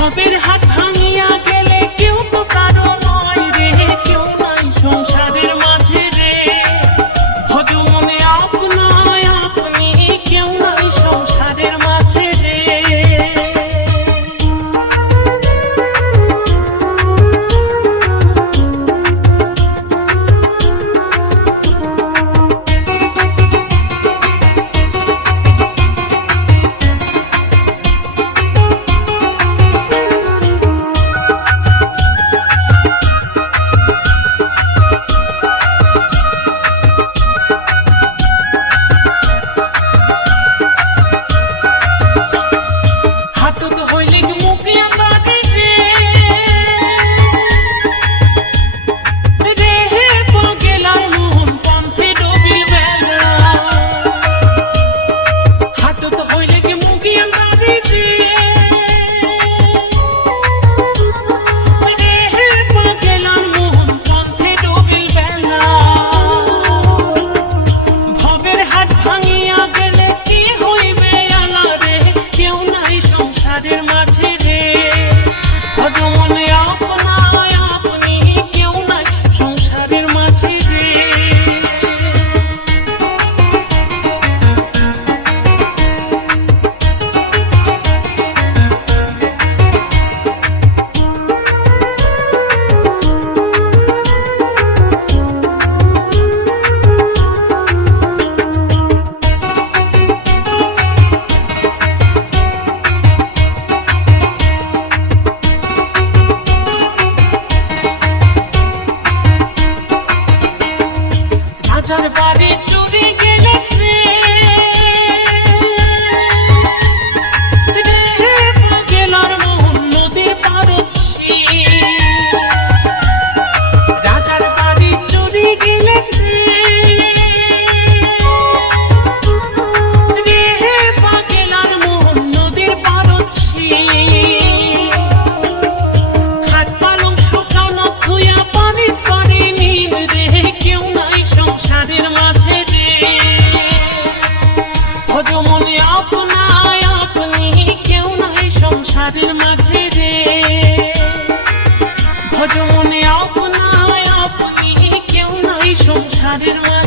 ভবের হাত মাঝে turn it back. I didn't want